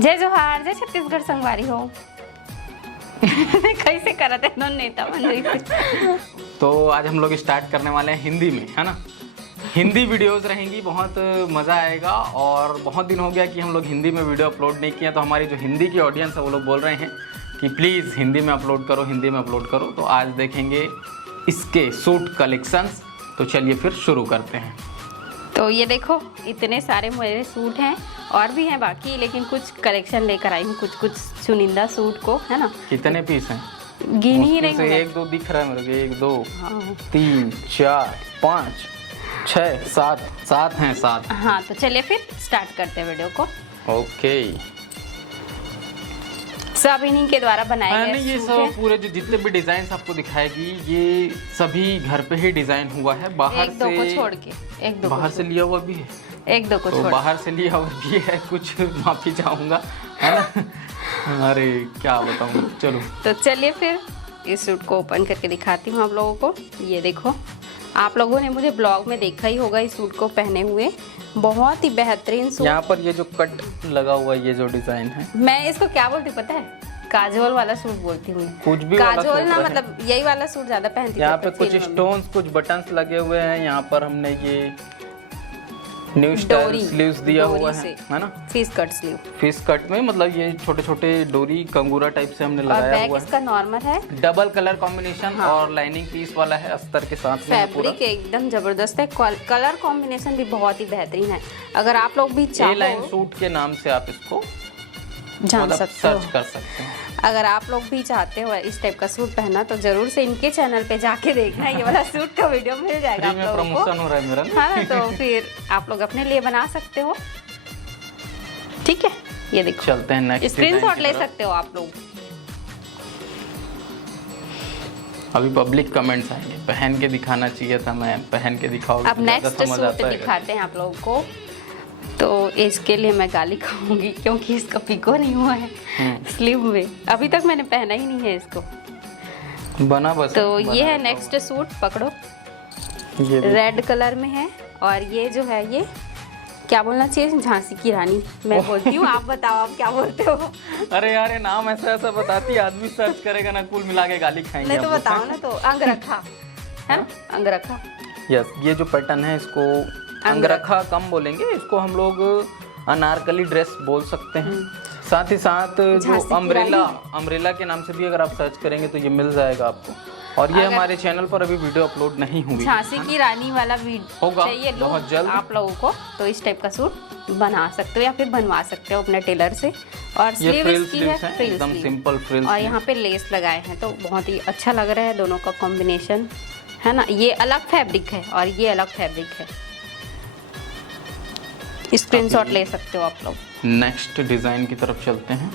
जय जोहार, जय छत्तीसगढ़ संगवारी हो। कैसे करा थे नेता मंदिर से। तो आज हम लोग स्टार्ट करने वाले हैं हिंदी में, है ना। हिंदी वीडियोस रहेंगी, बहुत मज़ा आएगा। और बहुत दिन हो गया कि हम लोग हिंदी में वीडियो अपलोड नहीं किया, तो हमारी जो हिंदी की ऑडियंस है वो लोग बोल रहे हैं कि प्लीज़ हिंदी में अपलोड करो, हिंदी में अपलोड करो। तो आज देखेंगे इसके सूट कलेक्शंस। तो चलिए फिर शुरू करते हैं। तो ये देखो, इतने सारे मेरे सूट हैं और भी हैं बाकी, लेकिन कुछ कलेक्शन लेकर आई हूँ, कुछ चुनिंदा सूट को, है ना। कितने पीस हैं? गिन ही रही हूँ। एक दो दिख रहा है मेरे को, 1 2 3 4 5 6 7 हैं, 7। हाँ, तो चलिए फिर स्टार्ट करते हैं वीडियो को। ओके। सब इन्हीं के द्वारा बनाए गए ये सब पूरे जो जितने भी डिजाइन आपको दिखाएगी, ये सभी घर पे ही डिजाइन हुआ है। बाहर एक दो को छोड़ के, एक दो बाहर से लिया हुआ भी है, एक दो को तो छोड़। बाहर से लिया हुआ भी है, कुछ माफी चाहूंगा, है ना। अरे क्या बताऊं, चलो। तो चलिए फिर इस सूट को ओपन करके दिखाती हूँ आप लोगों को। ये देखो, आप लोगों ने मुझे ब्लॉग में देखा ही होगा इस सूट को पहने हुए। बहुत ही बेहतरीन सूट। यहाँ पर ये जो कट लगा हुआ है, ये जो डिजाइन है, मैं इसको क्या बोलती पता है? काजोल वाला सूट बोलती हूँ। कुछ भी काजोल ना, मतलब यही वाला सूट ज्यादा पहनती हूँ। यहाँ पे कुछ स्टोन्स, कुछ बटन्स लगे हुए हैं। यहाँ पर हमने ये न्यू स्टाइल स्लीव्स दिया हुआ है ना। Fish cut sleeve, fish cut में, मतलब ये छोटे छोटे डोरी कंगूरा टाइप से हमने लगाया हुआ है। इसका नॉर्मल है, डबल कलर कॉम्बिनेशन। हाँ। और लाइनिंग पीस वाला है अस्तर के साथ। फैब्रिक एकदम जबरदस्त है, कलर कॉम्बिनेशन भी बहुत ही बेहतरीन है। अगर आप लोग भी चाहो, लाइन सूट के नाम से आप इसको जान सकते हो, सर्च कर सकते हैं। अगर आप लोग भी चाहते हो इस टाइप का सूट पहनना, तो जरूर से इनके चैनल पे जाके देखना, ये वाला सूट का वीडियो मिल जाएगा आप लोगों को। प्रमोशन हो रहा है मेरा, हाँ ना। तो फिर आप लोग अपने लिए बना सकते हो, ठीक है। ये देखो, चलते हैं नेक्स्ट। स्क्रीनशॉट ले सकते हो आप लोग। अभी पब्लिक कमेंट्स आएंगे, पहन के दिखाना चाहिए था, मैं पहन के दिखाऊंगी। अब नेक्स्ट सूट दिखाते हैं आप लोगों को। तो इसके लिए मैं गाली खाऊंगी, क्योंकि इसका पिको नहीं हुआ है स्लीव में। अभी तक मैंने पहना ही नहीं है इसको, बना बस। तो ये है नेक्स्ट सूट, पकड़ो। ये रेड कलर में है, और ये जो है, ये क्या बोलना चाहिए, झांसी की रानी मैं बोलती हूँ। आप बताओ, आप क्या बोलते हो? अरे यार, नाम ऐसा ऐसा बताती, आदमी सर्च करेगा ना, कुल मिला के गाली खाएंगे। नहीं तो बताओ ना। तो अंगरखा है ना, अंगरखा। यस, ये जो पैटर्न है इसको अंगरखा कम बोलेंगे, इसको हम लोग अनारकली ड्रेस बोल सकते हैं। साथ ही साथ जो अम्ब्रेला के नाम से भी अगर आप सर्च करेंगे तो ये मिल जाएगा आपको। और ये हमारे चैनल पर अभी वीडियो अपलोड नहीं हुई। झांसी की रानी वाला वीडियो होगा चाहिए बहुत जल्द आप लोगों को, तो इस टाइप का सूट बना सकते हो या फिर बनवा सकते हो अपने टेलर से। और स्लीव इसकी है एकदम सिंपल फ्रिल, और यहाँ पे लेस लगाए हैं, तो बहुत ही अच्छा लग रहा है दोनों का कॉम्बिनेशन, है ना। ये अलग फैब्रिक है और ये अलग फैब्रिक है। स्क्रीनशॉट ले सकते हो आप लोग। नेक्स्ट डिजाइन की तरफ चलते हैं।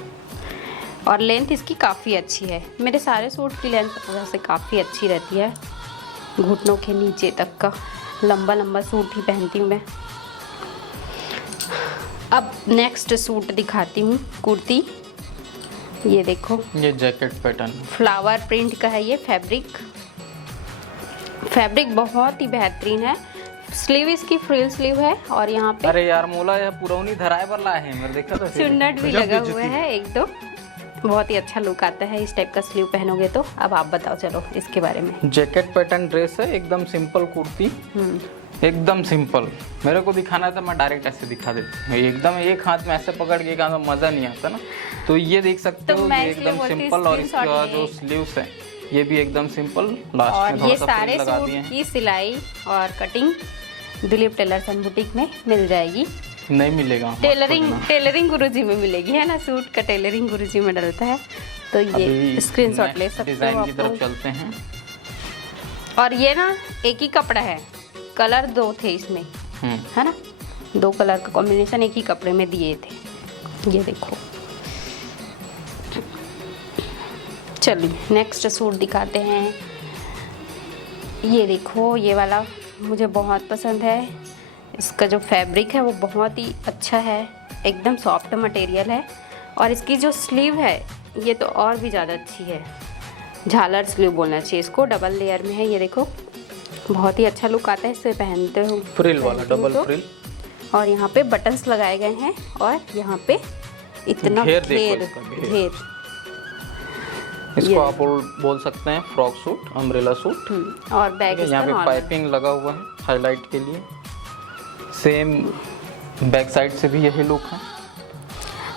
और लेंथ इसकी काफ़ी अच्छी है। मेरे सारे सूट की लेंथ वैसे काफ़ी अच्छी रहती है, घुटनों के नीचे तक का लंबा लंबा सूट ही पहनती हूँ मैं। अब नेक्स्ट सूट दिखाती हूँ, कुर्ती। ये देखो, ये जैकेट पैटर्न फ्लावर प्रिंट का है। ये फैब्रिक बहुत ही बेहतरीन है। स्लीव इसकी फ्रिल स्लीव है, और यहाँ पे अरे यार मोला यह पुरौनी धराए पर लाए हैं, मेरे देखा था चुन्नट भी लगा हुआ है एक दो। बहुत ही अच्छा लुक आता है इस टाइप का स्लीव पहनोगे तो। अब आप बताओ चलो इसके बारे में। जैकेट पैटर्न ड्रेस है, एकदम सिंपल कुर्ती, एकदम सिंपल। मेरे को दिखाना था, मैं डायरेक्ट ऐसे दिखा देती हूँ। एकदम एक हाथ में ऐसे पकड़ के काम मजा नहीं आता ना। तो ये देख सकते हो, ये एकदम सिंपल। और इसका जो स्लीव्स है ये भी एकदम सिंपल। लास्ट में ये सारे सूट की सिलाई और cutting Dilip tailors and boutique में मिल जाएगी। नहीं मिलेगा, टेलरिंग गुरुजी में मिलेगी, है ना। सूट का टेलरिंग गुरुजी में डलता है। तो ये स्क्रीनशॉट ले सकते हो। डिजाइन की तरफ चलते हैं। और ये ना एक ही कपड़ा है, कलर 2 थे इसमें, है ना। 2 कलर का कॉम्बिनेशन एक ही कपड़े में दिए थे। ये देखो, चलिए नेक्स्ट सूट दिखाते हैं। ये देखो, ये वाला मुझे बहुत पसंद है। इसका जो फैब्रिक है वो बहुत ही अच्छा है, एकदम सॉफ्ट मटेरियल है। और इसकी जो स्लीव है ये तो और भी ज़्यादा अच्छी है, झालर स्लीव बोलना चाहिए इसको। डबल लेयर में है, ये देखो, बहुत ही अच्छा लुक आता है इससे पहनते हो। फ्रिल वाला डबल फ्रिल। और यहाँ पे बटन्स लगाए गए हैं, और यहाँ पे इतना घेर देखो घेर इसका घेर। घेर। इसको आप बोल सकते हैं फ्रॉक सूट, अम्ब्रेला सूट। और बैक इसका यहाँ पे नॉर्मल। पाइपिंग लगा हुआ है हाईलाइट के लिए। सेम बैक साइड से भी यही लुक है।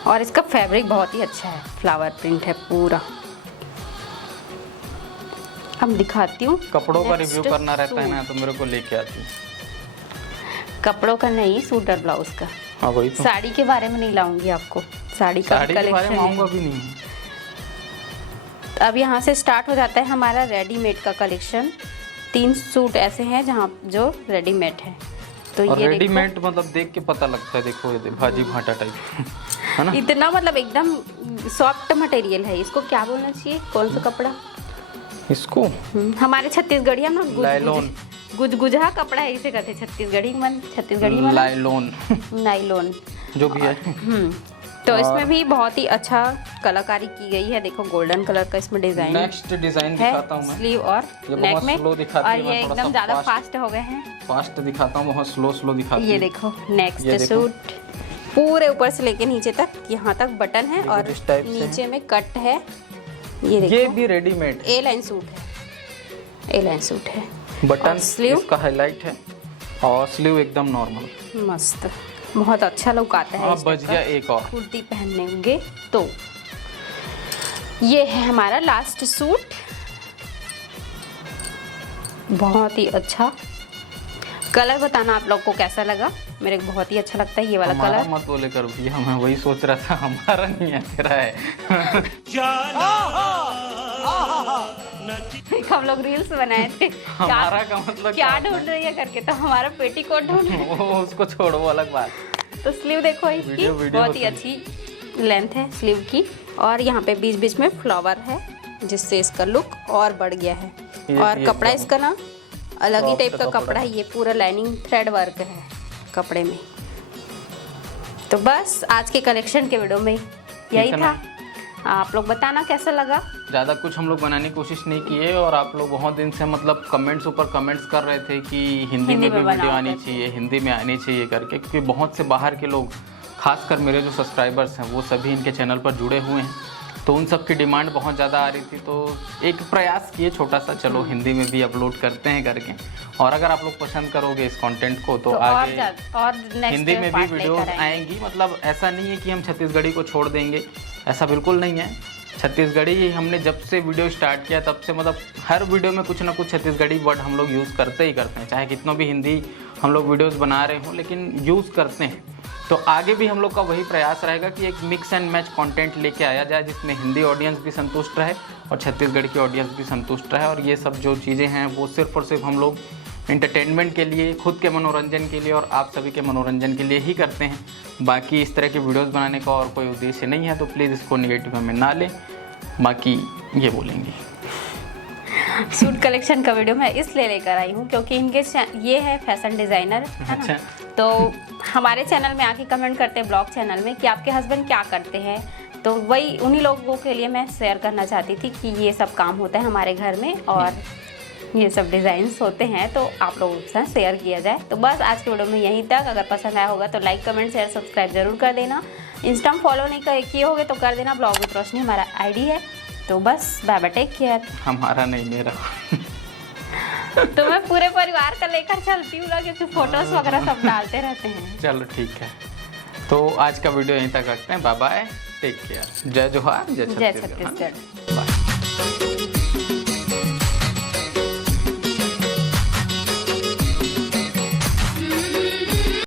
और इसका फैब्रिक बहुत ही अच्छा है, फ्लावर प्रिंट है पूरा। अब दिखाती हूँ कपड़ों का Next रिव्यू करना रहता है सूट। ना, तो मेरे को लेके आती है। कपड़ों का नहीं, सूट और ब्लाउज का। हाँ वही तो। साड़ी के बारे में नहीं लाऊंगी आपको, साड़ी का साड़ी के बारे में आऊँगा कलेक्शन। भी नहीं। अब यहाँ से स्टार्ट हो जाता है हमारा रेडीमेड का कलेक्शन। 3 सूट ऐसे हैं जहाँ जो रेडीमेड है। तो और ये रेडीमेड मतलब देख के पता लगता है, देखो ये भाजी भाटा टाइप है ना। इतना मतलब एकदम सॉफ्ट मटेरियल है। इसको क्या बोलना चाहिए, कौन सा कपड़ा? इसको हमारे छत्तीसगढ़ी हम लोग लाइलॉन। गुजगुजा कपड़ा है इसे कहते हैं, छत्तीसगढ़ी में लाइलॉन नाइलॉन जो भी है। तो इसमें भी बहुत ही अच्छा कलाकारी की गई है। देखो गोल्डन कलर का इसमें डिजाइन नेक्स्ट डिजाइन है, दिखाता हूँ मैं। स्लीव और ये नेक बहुत में। slow दिखाती और है, मैं ये थोड़ा एकदम सा ज्यादा fast- फास्ट हो गए हैं। फास्ट दिखाता हूँ, बहुत स्लो दिखाती ये है। देखो ये नेक्स्ट देखो। सूट पूरे ऊपर से लेके नीचे तक, यहाँ तक बटन है देखो और इस टाइप से नीचे में कट है। ये ये देखो भी रेडीमेड ए लाइन सूट है, ए लाइन सूट है। बटन और स्लीव? इसका हाईलाइट है और स्लीव एकदम नॉर्मल। मस्त, बहुत अच्छा लुक आता है। अब इस बच टाइप गया का एक और। कुर्ती पहनेंगे तो ये है हमारा लास्ट सूट। बहुत ही अच्छा कलर, बताना आप लोग को कैसा लगा। मेरे को बहुत ही अच्छा लगता है ये वाला हमारा कलर। मत बोले कर भैया, मैं वही सोच रहा था, हमारा नहीं है तेरा है। हम लोग रील्स बनाए थे हमारा का मतलब क्या क्या ढूंढ रही है करके, तो हमारा पेटीकोट ढूंढ रही है। वो उसको छोड़ो, वो अलग बात। तो स्लीव देखो इसकी, वीडियो बहुत ही होता है। अच्छी लेंथ है स्लीव की। और यहाँ पे बीच बीच में फ्लावर है जिससे इसका लुक और बढ़ गया है। और ये कपड़ा एकदम इसका ना अलग ही soft टाइप का कपड़ा कपड़ा है। ये पूरा लाइनिंग थ्रेड वर्क है कपड़े में। तो बस आज के कलेक्शन के वीडियो में यही इतना था। आप लोग बताना कैसा लगा। ज़्यादा कुछ हम लोग बनाने की कोशिश नहीं किए, और आप लोग बहुत दिन से मतलब कमेंट्स ऊपर कमेंट्स कर रहे थे कि हिंदी में भी वीडियो आनी चाहिए, हिंदी में आनी चाहिए करके, क्योंकि बहुत से बाहर के लोग, खासकर मेरे जो सब्सक्राइबर्स हैं वो सभी इनके चैनल पर जुड़े हुए हैं, तो उन सब की डिमांड बहुत ज़्यादा आ रही थी। तो एक प्रयास किए छोटा सा, चलो हिंदी में भी अपलोड करते हैं करके। और अगर आप लोग पसंद करोगे इस कंटेंट को तो आगे और next हिंदी में भी part वीडियोस लेकर आएंगे। आएंगी। मतलब ऐसा नहीं है कि हम छत्तीसगढ़ी को छोड़ देंगे, ऐसा बिल्कुल नहीं है। छत्तीसगढ़ी हमने जब से वीडियो स्टार्ट किया तब से मतलब हर वीडियो में कुछ ना कुछ छत्तीसगढ़ी वर्ड हम लोग यूज़ करते ही करते हैं, चाहे कितना भी हिंदी हम लोग वीडियोस बना रहे हों, लेकिन यूज़ करते हैं। तो आगे भी हम लोग का वही प्रयास रहेगा कि एक मिक्स एंड मैच कंटेंट लेके आया जाए, जिसमें हिंदी ऑडियंस भी संतुष्ट रहे और छत्तीसगढ़ की ऑडियंस भी संतुष्ट रहे। और ये सब जो चीज़ें हैं वो सिर्फ और सिर्फ हम लोग एंटरटेनमेंट के लिए, खुद के मनोरंजन के लिए और आप सभी के मनोरंजन के लिए ही करते हैं। बाकी इस तरह की वीडियोस बनाने का और कोई उद्देश्य नहीं है, तो प्लीज़ इसको नेगेटिव में ना लें। बाकी ये बोलेंगे सूट कलेक्शन का वीडियो मैं इसलिए लेकर आई हूँ क्योंकि इनके ये है फैशन डिज़ाइनर, है ना। अच्छा। तो हमारे चैनल में आके कमेंट करते हैं, ब्लॉग चैनल में, कि आपके हस्बैंड क्या करते हैं। तो वही उन्हीं लोगों के लिए मैं शेयर करना चाहती थी कि ये सब काम होता है हमारे घर में और ये सब डिज़ाइंस होते हैं, तो आप लोगों के साथ शेयर किया जाए। तो बस आज के वीडियो में यहीं तक। अगर पसंद आया होगा तो लाइक कमेंट शेयर सब्सक्राइब जरूर कर देना। इंस्टा फॉलो नहीं किए होगे तो कर देना। ब्लॉग विद रोशनी हमारा आईडी है। तो बस बाय बाय, टेक केयर। हमारा नहीं, मेरा। तो मैं पूरे परिवार का लेकर चलती हूँ ना, क्योंकि फोटोज वगैरह सब डालते रहते हैं। चलो ठीक है, तो आज का वीडियो यहीं तक रखते हैं। Bye bye, take care. जय जोहार, जय जय छत्तीसगढ़। छत्तीसगढ़। बाय।